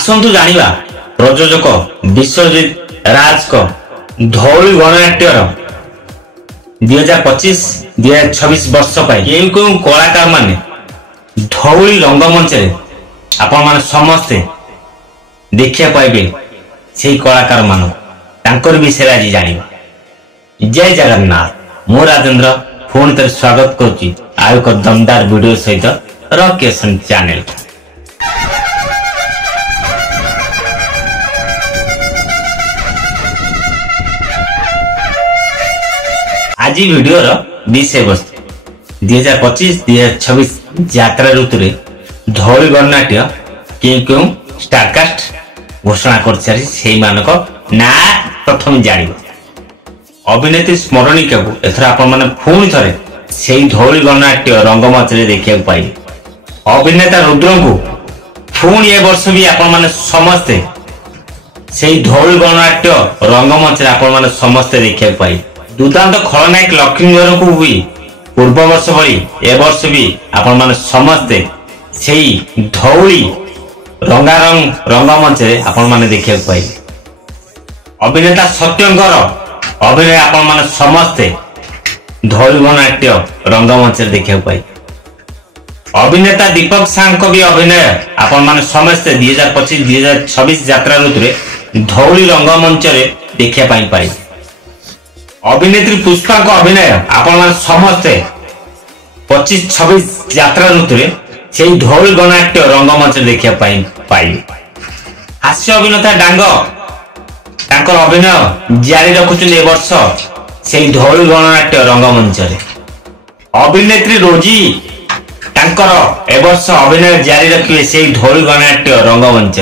आसतु जानिबा प्रयोजक विश्वजित राज को धौली गणनाट्यर 2025-2026 वर्ष क्यों कलाकार माने धौली रंगमंच आपण माने समस्ते देखिया पाइबे से कलाकार मान तांकर विषय आज जानिबा। जय जगन्नाथ। मो राजेंद्र फोन तर स्वागत करुच्ची आ एक दमदार वीडियो सहित रॉकेशन चैनल। आज वीडियो विषय वस्तु 2025-2026 यात्रा ऋतु धौली गणनाट्य क्यों स्टारकास्ट घोषणा कर ना प्रथम जान अभिनेत्री स्मरणिका को एथर आपण पुणी थे से धौली गणनाट्य रंगमंच देखा पाइबे। अभिनेता रुद्र को पुणी ए वर्ष भी आपण समस्ते से धौली गणनाट्य रंगमंच आपण समस्ते देखा पाइबे। दुर्दांत खलनायक लक्ष्मीधर को भी पूर्व वर्ष भली ए वर्ष भी आपण समस्ते से धौली रंगारंग रंगमंच आपण देखा पाइबे। अभिनेता सत्यंकर अभिनय आपण समस्ते धौली गणनाट्य रंगमंच देखा पाइबे। अभिनेता दीपक सांग भी अभिनय आपण समस्ते 2025-2026 यात्रा ऋतु धौली रंगमंच देखा पाइबे। अभिनेत्री पुष्पा को अभिनय आपण समस्ते 25-26 यात्रा ऋतु से धौली गणनाट्य रंगमंच देखा पाइबे। हास्य अभिनेता डांग तांकर अभिनय जारी रखुछन ए वर्ष से धौली गणनाट्य रंगमंच। अभिनेत्री रोजी तांकर ए वर्ष अभिनय जारी रखिए से धौली गणनाट्य रंगमंच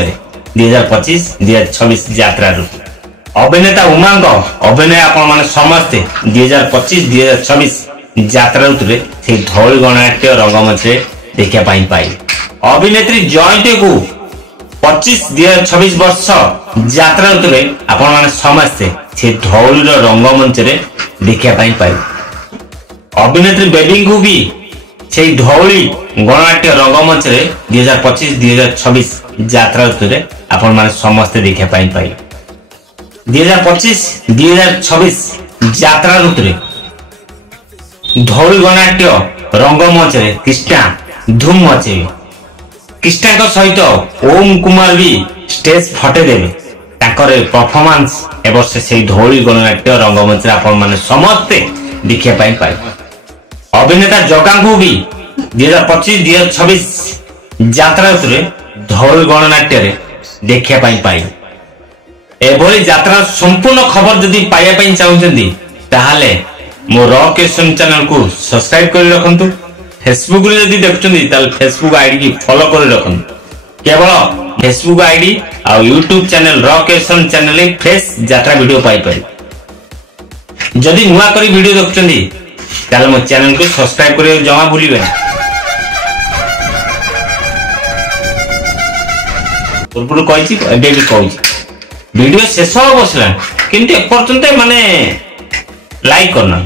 2025-2026 यात्रा ऋतु। अभिनेता उमांग अभिनय आपण समस्ते 2025-2026 यात्रा ऋतु से धौली गणनाट्य रंगमंच देखा पाइबे। अभिनेत्री जयंती को 25-2026 वर्ष यात्रा ऋतु आपण समस्ते से धौली रंगमंच देखा पाइबे। अभिनेत्री बेबी को भी से धौली गणनाट्य रंगमंच 2025-2026 यात्रा ऋतु आपण समस्ते देखा पाइबे। 2025-2026 यात्रा ऋतु धौली गणनाट्य रंगमंच कृष्णा धूम मचेबे। कृष्णा सहित ओम कुमार भी स्टेज फटे देवे। परफॉर्मेंस ए वर्ष से धौली गणनाट्य रंगमंच आपण समस्ते देखा पाइबे। अभिनेता जगा को भी 2025-2026 यात्रा ऋतु धौली गणनाट्य देखा पाइबे। एभली यात्रा संपूर्ण खबर जदि पाइबा चाहते ताहले मो रॉकेशन चैनल को सब्सक्राइब कर रखंतु। फेसबुक रे जदि देखुछंदी ताल फेसबुक आईडी की फॉलो कर रखंतु। केवल फेसबुक आईडी और यूट्यूब चैनल रॉकेशन चैनल फ्रेश यात्रा वीडियो पाई पारि। जदि नुआ करी वीडियो देखुछंदी ताल मो चैनल को सब्सक्राइब करे जमा भूलिबे। पूर्व कहिछि एबे भी कहिछि वीडियो शेष हो बसला किंतु एपर्यंत माने लाइक करना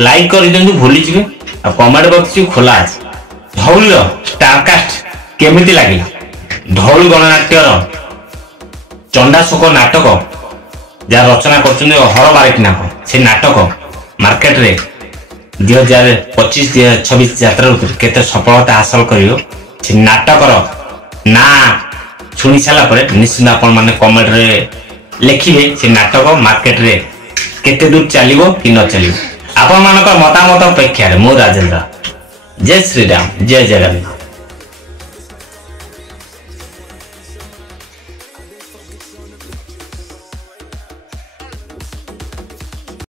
लाइक कर दिंतु भूली जिवे आ कमेंट बॉक्स खोला अछि। धौली स्टारकास्ट केमिति लागिला धौली गणनाट्य चंडाशोक नाटक जा रचना करछन हर बारिकनाथ से नाटक मार्केट रे 2025-2026 यात्रा ऋतु केते सफलता हासिल करियो से नाटकर ना सुनी सारा पर निश्चित आपण माने कमेंट रे लिखिबे से नाटक मार्केट रे केते दूर चलिबो कि न चलिबो। आपण मानकर मतामत अपेक्षा मो राजेंद्र। जय श्री राम, जय जगन्नाथ।